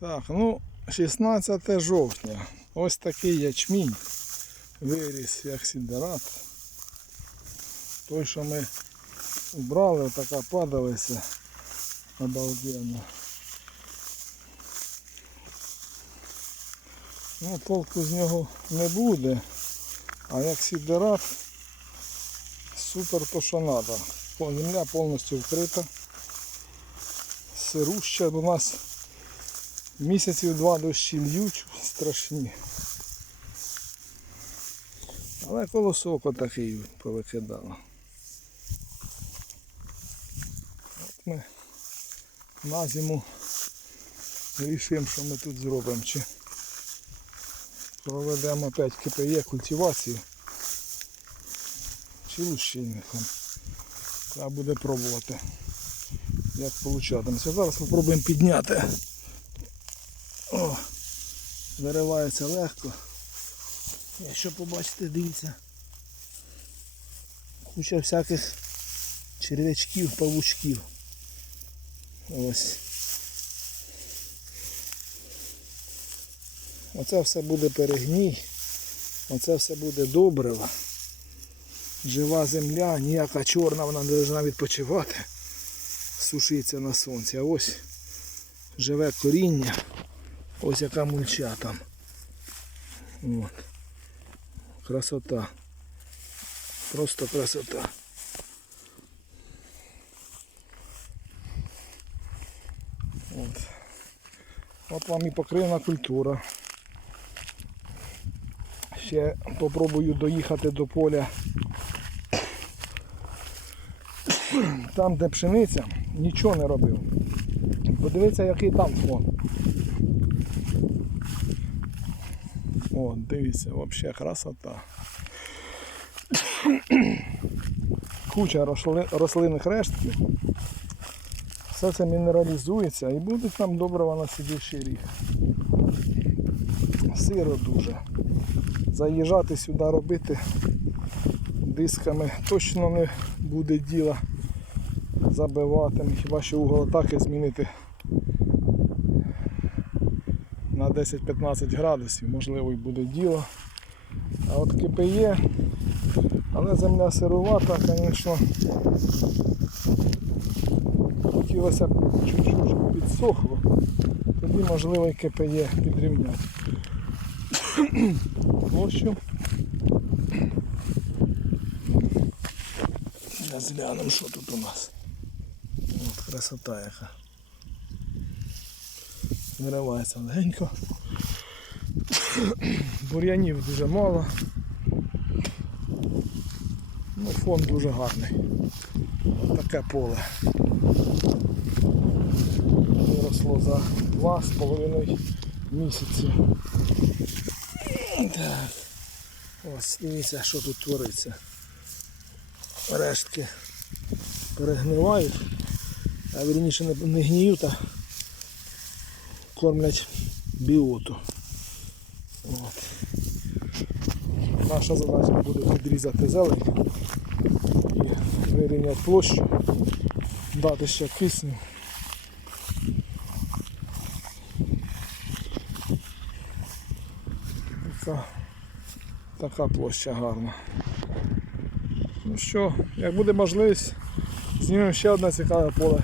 Так, ну, 16 жовтня. Ось такий ячмінь виріс як сідерат. Той, що ми убрали, така падалися обалденно. Ну, толку з нього не буде, а як сідерат, супер то що треба. Земля повністю вкрита. Сируща у нас місяців два дощі льють страшні. Але колосок отакий повикидало. От ми на зиму вирішимо, що ми тут зробимо. Чи проведемо опять КПЄ культивацію, чи лущильником. Треба буде пробувати, як получатиметься. Зараз спробуємо підняти. О, виривається легко. Якщо побачите, дивіться. Куча всяких черв'ячків, павучків. Ось. Оце все буде перегній. Оце все буде добриво. Жива земля, ніяка чорна, вона не повинна відпочивати. Сушиться на сонці. А ось живе коріння. Ось яка мульча там. От. Красота. Просто красота. От. От вам і покривна культура. Ще попробую доїхати до поля. Там, де пшениця, нічого не робив. Подивіться, який там фон. О, дивіться, взагалі красота. Куча росли- рослинних рештків. Все це мінералізується і будуть там добрива на сидячий ріг. Сиро дуже. Заїжджати сюди робити дисками точно не буде діла забивати. Хіба що угол атаки змінити на 10-15 градусів, можливо і буде діло. А от КПЄ, але земля сирувата, звісно. Хотілося б чуть-чуть підсохло, тоді можливо і КПЄ підрівняти. В общем, зараз глянемо, що тут у нас. От красота яка. Виривається легенько. Бур'янів дуже мало. Ну, фон дуже гарний. Таке поле. Виросло за два з половиною місяці. Так. Ось дивіться, що тут твориться. Рештки перегнивають, а вірніше не, не гніють, а кормлять біоту. От. Наша задача буде підрізати зелень і вирівняти площу, дати ще кисню. Така, така площа гарна. Ну що, як буде можливість, знімемо ще одне цікаве поле